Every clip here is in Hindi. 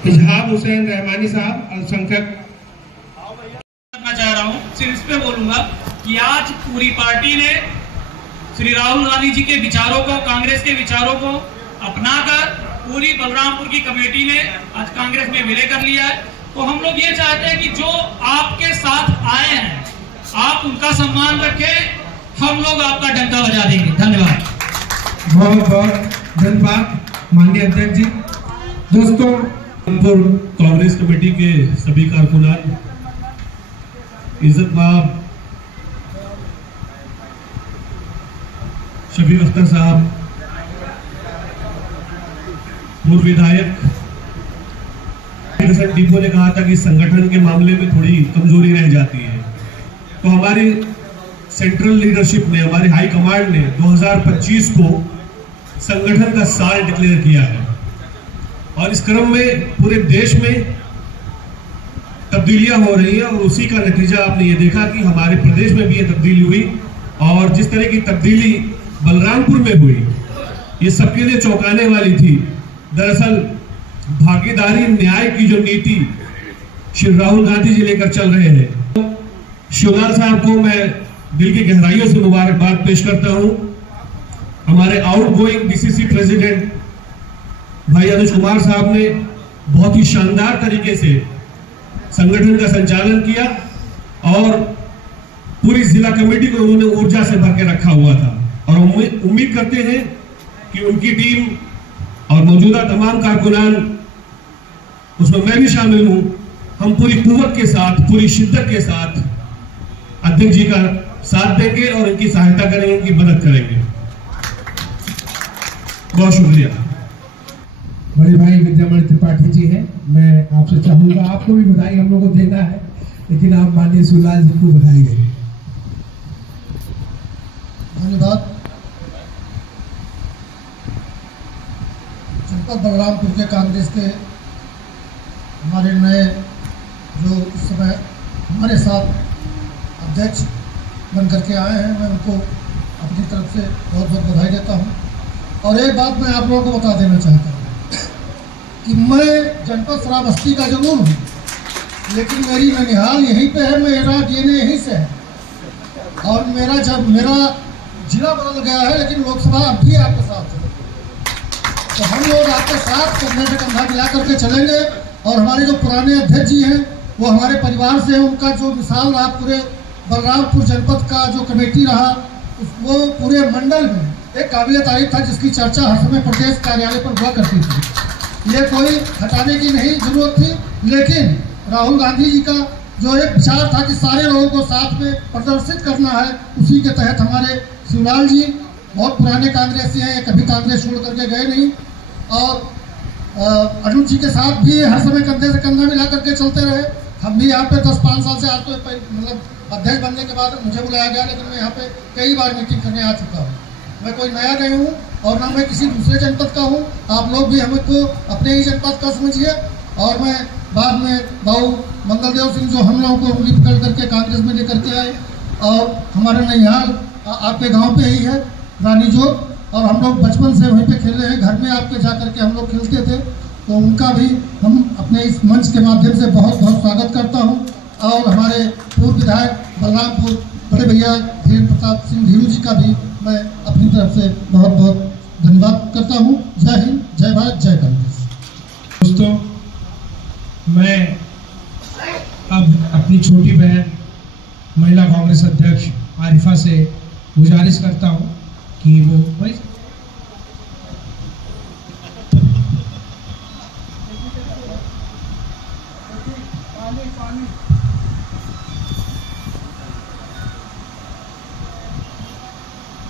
इजहाब हुसैन रहमानी साहब अल्पसंख्यक। करना चाह रहा हूँ, सिर्फ इस पे बोलूंगा कि आज पूरी पार्टी ने श्री राहुल गांधी जी के विचारों को, कांग्रेस के विचारों को अपनाकर पूरी बलरामपुर की कमेटी ने आज कांग्रेस में विलय कर लिया है। तो हम लोग ये चाहते हैं कि जो आपके साथ आए हैं आप उनका सम्मान रखें, हम लोग आपका डंका बजा देंगे। धन्यवाद। बहुत बहुत धन्यवाद माननीय अध्यक्ष जी। दोस्तों, कांग्रेस कमेटी के सभी कारकुनान, इज्जतमाब शबीर अख्तर साहब, पूर्व विधायक डिपो ने कहा था कि संगठन के मामले में थोड़ी कमजोरी रह जाती है, तो हमारी सेंट्रल लीडरशिप ने, हमारी हाई कमांड ने 2025 को संगठन का साल डिक्लेयर किया है और इस क्रम में पूरे देश में तब्दीलियां हो रही है और उसी का नतीजा आपने ये देखा कि हमारे प्रदेश में भी ये तब्दीली हुई और जिस तरह की तब्दीली बलरामपुर में हुई ये सबके लिए चौंकाने वाली थी। दरअसल भागीदारी न्याय की जो नीति श्री राहुल गांधी जी लेकर चल रहे हैं, शिवलाल साहब को मैं दिल की गहराइयों से मुबारकबाद पेश करता हूं। हमारे आउटगोइंग डीसीसी प्रेसिडेंट भाई अनुज कुमार साहब ने बहुत ही शानदार तरीके से संगठन का संचालन किया और पूरी जिला कमेटी को उन्होंने ऊर्जा से भर के रखा हुआ था और उम्मीद करते हैं कि उनकी टीम और मौजूदा तमाम कारकुनान, उसमें मैं भी शामिल हूं, हम पूरी कुव्वत के साथ, पूरी शिद्दत के साथ अध्यक्ष जी का साथ देंगे और इनकी सहायता करेंगे, इनकी मदद करेंगे। बहुत शुक्रिया। बड़े भाई विद्यामणि त्रिपाठी जी हैं, मैं आपसे चाहूंगा, आपको भी बधाई हम लोगों को देना है, लेकिन आप माननीय शिवलाल जी को बधाई दें। धन्यवाद। जनपद बलरामपुर के कांग्रेस के हमारे नए जो इस समय हमारे साथ अध्यक्ष बन करके आए हैं, मैं उनको अपनी तरफ से बहुत बहुत बधाई देता हूं। और एक बात मैं आप लोगों को बता देना चाहता हूं कि मैं जनपद श्रावस्ती का जरूर हूँ, लेकिन मेरी ननिहाल यहीं पे है, मेरा डीएनए यहीं से है और मेरा जिला बदल गया है, लेकिन लोकसभा अब भी आपके साथ है। तो हम लोग आपके साथ कंधे से कंधा मिला करके चलेंगे और हमारे जो पुराने अध्यक्ष जी हैं वो हमारे परिवार से हैं, उनका जो मिसाल रहा पूरे बलरामपुर जनपद का जो कमेटी रहा वो पूरे मंडल में एक काबिल तारीफ था, जिसकी चर्चा हर समय प्रदेश कार्यालय पर हुआ करती थी। ये कोई हटाने की नहीं जरूरत थी, लेकिन राहुल गांधी जी का जो एक विचार था कि सारे लोगों को साथ में प्रदर्शित करना है, उसी के तहत हमारे शिवलाल जी बहुत पुराने कांग्रेसी हैं, कभी कांग्रेस छोड़ करके गए नहीं और अनुज जी के साथ भी हर समय कंधे से कंधा मिला करके चलते रहे। हम भी यहाँ पे 10-5 साल से, आज तो मतलब अध्यक्ष बनने के बाद मुझे बुलाया गया, लेकिन मैं यहाँ पे कई बार मीटिंग करने आ चुका हूँ। मैं कोई नया नहीं हूँ और ना मैं किसी दूसरे जनपद का हूँ, आप लोग भी हमको अपने ही जनपद का समझिए। और मैं बाद में भाऊ मंगलदेव सिंह जो हम लोगों को उंगली पकड़ करके कांग्रेस में लेकर के आए और हमारा ननिहाल आपके गांव पे ही है रानी जोग, और हम लोग बचपन से वहीं पे खेले हैं, घर में आपके जा करके हम लोग खेलते थे, तो उनका भी हम अपने इस मंच के माध्यम से बहुत बहुत स्वागत करता हूं। और हमारे पूर्व विधायक बलरामपुर बड़े भैया धीरेन्द्र प्रताप सिंह धीरू जी का भी मैं अपनी तरफ से बहुत बहुत धन्यवाद करता हूं। जय हिंद, जय भारत, जय कांग्रेस। दोस्तों, मैं अब अपनी छोटी बहन महिला कांग्रेस अध्यक्ष आरिफा से गुजारिश करता हूं कि वो भाई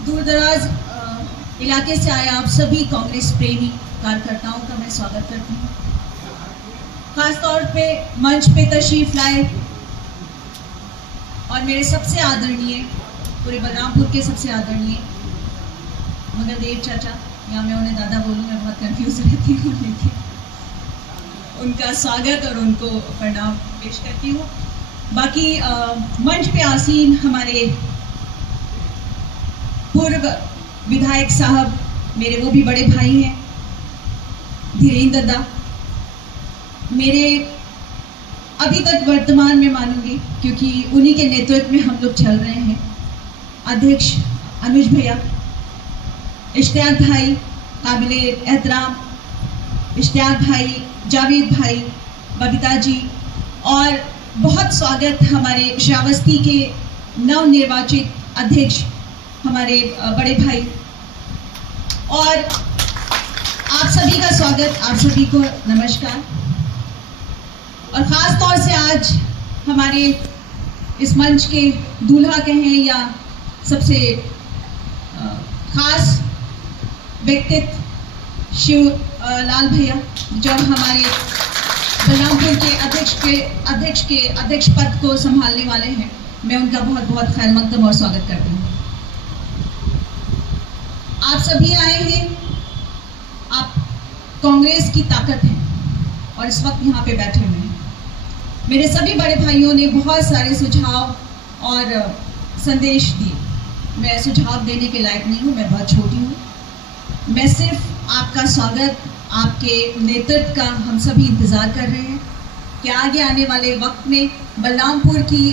दूर दराज इलाके से आए आप सभी कांग्रेस प्रेमी कार्यकर्ताओं का मैं स्वागत करती हूँ। खासतौर पे मंच पे तशरीफ लाए और मेरे सबसे आदरणीय, पूरे बलरामपुर के सबसे आदरणीय मंगलदेव चाचा, या मैं उन्हें दादा बोलूँ, मैं बहुत कंफ्यूज रहती हूँ, लेकिन उनका स्वागत और उनको प्रणाम पेश करती हूँ। बाकी मंच पे आसीन हमारे पूर्व विधायक साहब, मेरे वो भी बड़े भाई हैं, धीरेन्द्र दा, मेरे अभी तक वर्तमान में मानूंगी, क्योंकि उन्हीं के नेतृत्व में हम लोग चल रहे हैं, अध्यक्ष अनुज भैया, इश्तियाक भाई काबिले एहतराम, इश्तियाक भाई, जावेद भाई, बबीता जी, और बहुत स्वागत हमारे श्रावस्ती के नवनिर्वाचित अध्यक्ष हमारे बड़े भाई, और आप सभी का स्वागत, आप सभी को नमस्कार। और ख़ास तौर से आज हमारे इस मंच के दूल्हा कहें या सबसे खास व्यक्तित्व शिव लाल भैया, जो हमारे बलरामपुर के अध्यक्ष पद को संभालने वाले हैं, मैं उनका बहुत बहुत खैर मकदम और स्वागत करती हूँ। आप सभी आए हैं, आप कांग्रेस की ताकत हैं और इस वक्त यहाँ पे बैठे हुए हैं। मेरे सभी बड़े भाइयों ने बहुत सारे सुझाव और संदेश दिए। मैं सुझाव देने के लायक नहीं हूँ, मैं बहुत छोटी हूँ। मैं सिर्फ आपका स्वागत, आपके नेतृत्व का हम सभी इंतज़ार कर रहे हैं कि आगे आने वाले वक्त में बलरामपुर की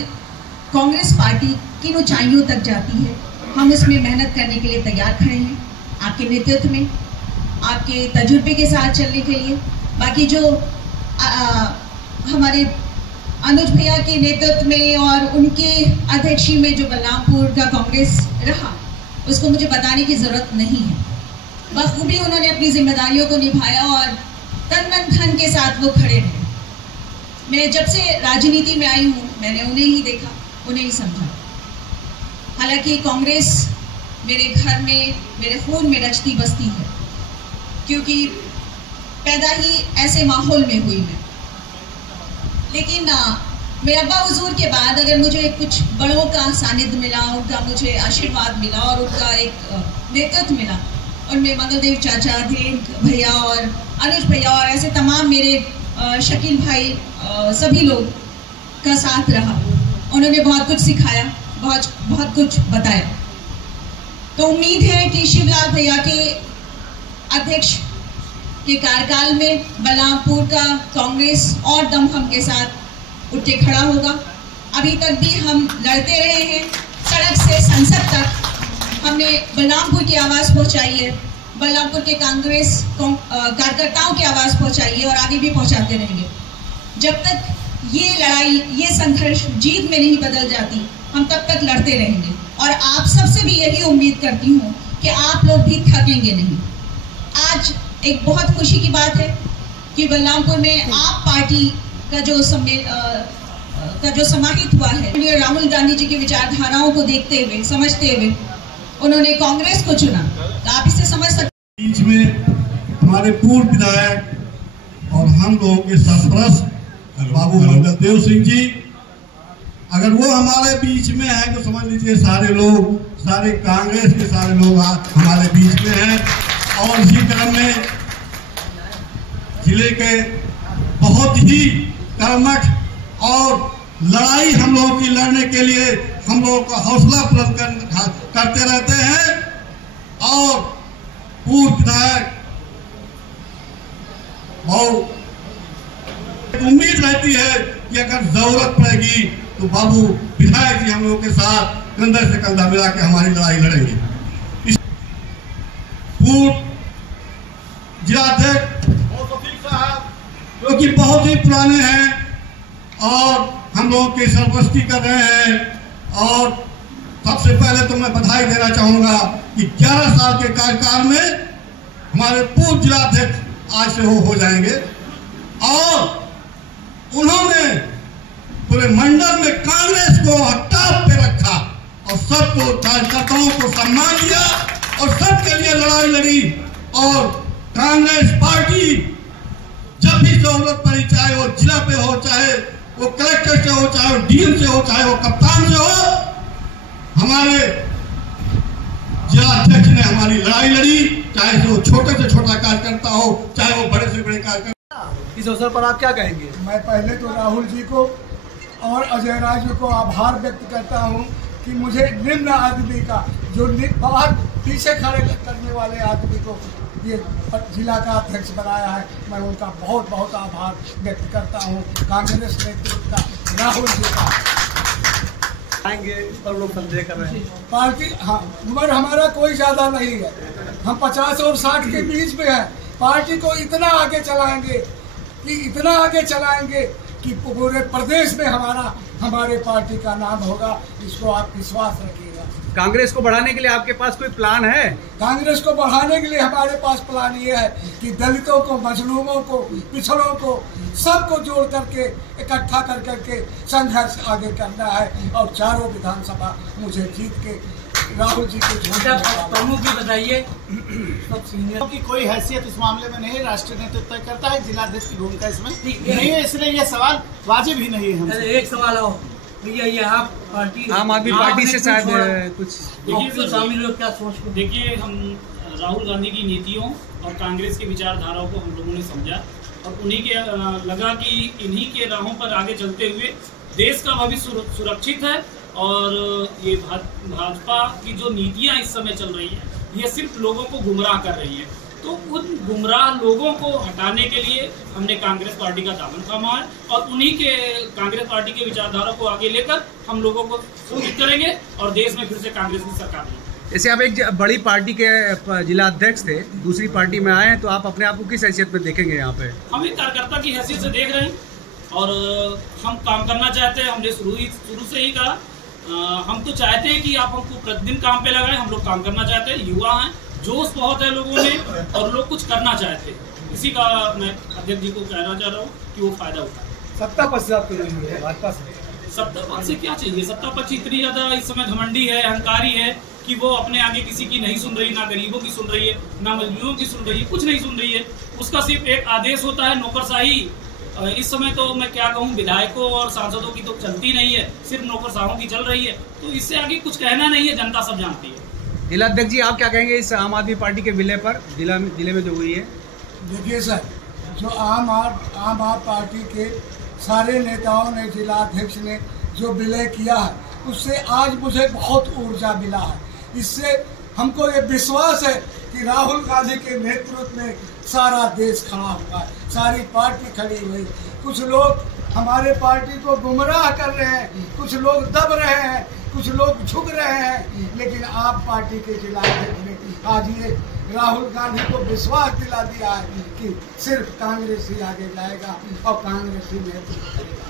कांग्रेस पार्टी किन ऊंचाइयों तक जाती है, हम इसमें मेहनत करने के लिए तैयार खड़े हैं, आपके नेतृत्व में, आपके तजुर्बे के साथ चलने के लिए। बाकी जो हमारे अनुज भैया के नेतृत्व में और उनके अध्यक्षी में जो बलरामपुर का कांग्रेस रहा, उसको मुझे बताने की ज़रूरत नहीं है। बखूबी उन्होंने अपनी जिम्मेदारियों को निभाया और तन मन धन के साथ वो खड़े रहे। मैं जब से राजनीति में आई हूँ, मैंने उन्हें ही देखा, उन्हें ही समझा। हालांकि कांग्रेस मेरे घर में, मेरे खून में रचती बसती है, क्योंकि पैदा ही ऐसे माहौल में हुई मैं। लेकिन मेरे अब्बा हुजूर के बाद अगर मुझे कुछ बड़ों का सानिध्य मिला, उनका मुझे आशीर्वाद मिला और उनका एक नेतृत्व मिला, उनमें मंगलदेव चाचा थे, भैया और अनुज भैया और ऐसे तमाम मेरे शकील भाई, सभी लोग का साथ रहा। उन्होंने बहुत कुछ सिखाया, बहुत कुछ बताया। तो उम्मीद है कि शिवलाल भैया के अध्यक्ष के कार्यकाल में बलरामपुर का कांग्रेस और दमखम के साथ उठ के खड़ा होगा। अभी तक भी हम लड़ते रहे हैं, सड़क से संसद तक हमने बलरामपुर की आवाज़ पहुंचाई है, बलरामपुर के कांग्रेस कार्यकर्ताओं की आवाज़ पहुंचाई है और आगे भी पहुंचाते रहेंगे। जब तक ये लड़ाई, ये संघर्ष जीत में नहीं बदल जाती, हम तब तक लड़ते रहेंगे। और आप सबसे भी यही उम्मीद करती हूँ कि आप लोग भी थकेंगे नहीं। आज एक बहुत खुशी की बात है कि बलरामपुर में आप पार्टी का जो समाहित हुआ है, राहुल गांधी जी की विचारधाराओं को देखते हुए, समझते हुए उन्होंने कांग्रेस को चुना। तो आप इससे समझ सकते। बीच में हमारे पूर्व विधायक और हम लोगों के सरपरस्त बाबू मंगलदेव सिंह जी, अगर वो हमारे बीच में है तो समझ लीजिए सारे लोग, सारे कांग्रेस के सारे लोग हमारे बीच में हैं। और इसी क्रम में जिले के बहुत ही कर्मठ और लड़ाई हम लोगों की लड़ने के लिए हम लोगों का हौसला बुलंद करते रहते हैं। और पूर्व विधायक बहुत उम्मीद रहती है कि अगर जरूरत पड़ेगी तो बाबू विधायक जी हम लोगों के साथ कंधे से कंधा मिला के हमारी लड़ाई लड़ेंगे। पूर्व जिलाध्यक्ष जो कि बहुत ही पुराने हैं और हम लोगों की सरपरस्ती कर रहे हैं। और सबसे पहले तो मैं बधाई देना चाहूंगा कि 11 साल के कार्यकाल में हमारे पूर्व जिलाध्यक्ष आज से हो जाएंगे और उन्होंने पूरे मंडल में कांग्रेस को टॉप पे रखा और सबको, कार्यकर्ताओं को सम्मान दिया और सबके लिए लड़ाई लड़ी। और कांग्रेस पार्टी जब भी जरूरत पड़ी, चाहे वो जिला पे हो, चाहे वो कलेक्टर से हो, चाहे वो डीएम से हो, चाहे वो कप्तान से हो, हमारे जिला अध्यक्ष ने हमारी लड़ाई लड़ी, चाहे वो छोटे से छोटा कार्यकर्ता हो, चाहे वो बड़े से बड़े कार्यकर्ता। इस अवसर पर आप क्या कहेंगे? मैं पहले तो राहुल जी को और अजय राज को आभार व्यक्त करता हूं कि मुझे निम्न आदमी का जो बाहर पीछे खड़े करने वाले आदमी को ये जिला का अध्यक्ष बनाया है, मैं उनका बहुत बहुत आभार व्यक्त करता हूँ। कांग्रेस नेतृत्व का, राहुल जी का आएंगे इस पर लोग संदेह कर रहे हैं। पार्टी, हाँ, उम्र हमारा कोई ज़्यादा नहीं है, हम 50 और 60 के बीच में हैं। पार्टी को इतना आगे चलाएंगे कि पूरे प्रदेश में हमारे पार्टी का नाम होगा, इसको आप विश्वास रखिएगा। कांग्रेस को बढ़ाने के लिए आपके पास कोई प्लान है? कांग्रेस को बढ़ाने के लिए हमारे पास प्लान ये है कि दलितों को, मजलूमों को, पिछड़ों को, सबको जोड़ करके इकट्ठा कर करके संघर्ष आगे करना है और चारों विधानसभा मुझे जीत के राहुल जी को प्रमुख भी बताइए। की कोई हैसियत इस मामले में नहीं, राष्ट्रीय नेतृत्व तय करता है, जिलाध्यक्ष की भूमिका इसमें नहीं है, इसलिए यह सवाल वाजिब ही नहीं है। एक सवाल आओ भैया, ये आप पार्टी आम आदमी पार्टी से शायद कुछ शामिल हो, क्या सोच? देखिए, हम राहुल गांधी की नीतियों और कांग्रेस की विचारधाराओं को हम लोगों ने समझा और उन्हीं के लगा कि इन्हीं के राहों पर आगे चलते हुए देश का भविष्य सुरक्षित है और ये भाजपा की जो नीतियां इस समय चल रही है ये सिर्फ लोगों को गुमराह कर रही है। तो उन गुमराह लोगों को हटाने के लिए हमने कांग्रेस पार्टी का दामन थामा है और उन्हीं के कांग्रेस पार्टी के विचारधारा को आगे लेकर हम लोगों को सूचित करेंगे और देश में फिर से कांग्रेस की सरकार बनेगी। जैसे आप एक बड़ी पार्टी के जिला अध्यक्ष थे, दूसरी पार्टी में आए हैं, तो आप अपने आप को किस हैसियत में देखेंगे यहाँ पे? हम एक कार्यकर्ता की हैसियत से देख रहे हैं और हम काम करना चाहते हैं। हमने शुरू से ही कहा, हम तो चाहते हैं कि आप हमको प्रतिदिन काम पे लगाएं। हम लोग काम करना चाहते हैं, युवा हैं, जोश बहुत है लोगों में और लोग कुछ करना चाहते हैं। इसी का मैं अध्यक्ष जी को कहना चाह रहा हूँ कि वो फायदा उठाए। सत्ता पक्ष आपको नहीं है, भाजपा से सत्ता पक्ष से क्या चाहिए? सत्ता पक्ष इतनी ज्यादा इस समय घमंडी है, अहंकारी है कि वो अपने आगे किसी की नहीं सुन रही, ना गरीबों की सुन रही है, ना मजदूरों की सुन रही है, कुछ नहीं सुन रही है। उसका सिर्फ एक आदेश होता है, नौकरशाही। इस समय तो मैं क्या कहूँ, विधायकों और सांसदों की तो चलती नहीं है, सिर्फ नौकरशाहों की चल रही है। तो इससे आगे कुछ कहना नहीं है, जनता सब जानती है। जिलाध्यक्ष जी, आप क्या कहेंगे इस आम आदमी पार्टी के विलय पर, जिले में जो हुई है? देखिए सर, जो आम आदमी पार्टी के सारे नेताओं ने, जिलाध्यक्ष ने जो विलय किया है, उससे आज मुझे बहुत ऊर्जा मिला है। इससे हमको ये विश्वास है कि राहुल गांधी के नेतृत्व में सारा देश खड़ा हुआ है, सारी पार्टी खड़ी हुई। कुछ लोग हमारे पार्टी को गुमराह कर रहे हैं, कुछ लोग दब रहे हैं, कुछ लोग झुक रहे हैं, लेकिन आप पार्टी के जिलाध्यक्ष ने आज ये राहुल गांधी को विश्वास दिला दिया है कि सिर्फ कांग्रेस ही आगे जाएगा और कांग्रेस ही नेतृत्व करेगा।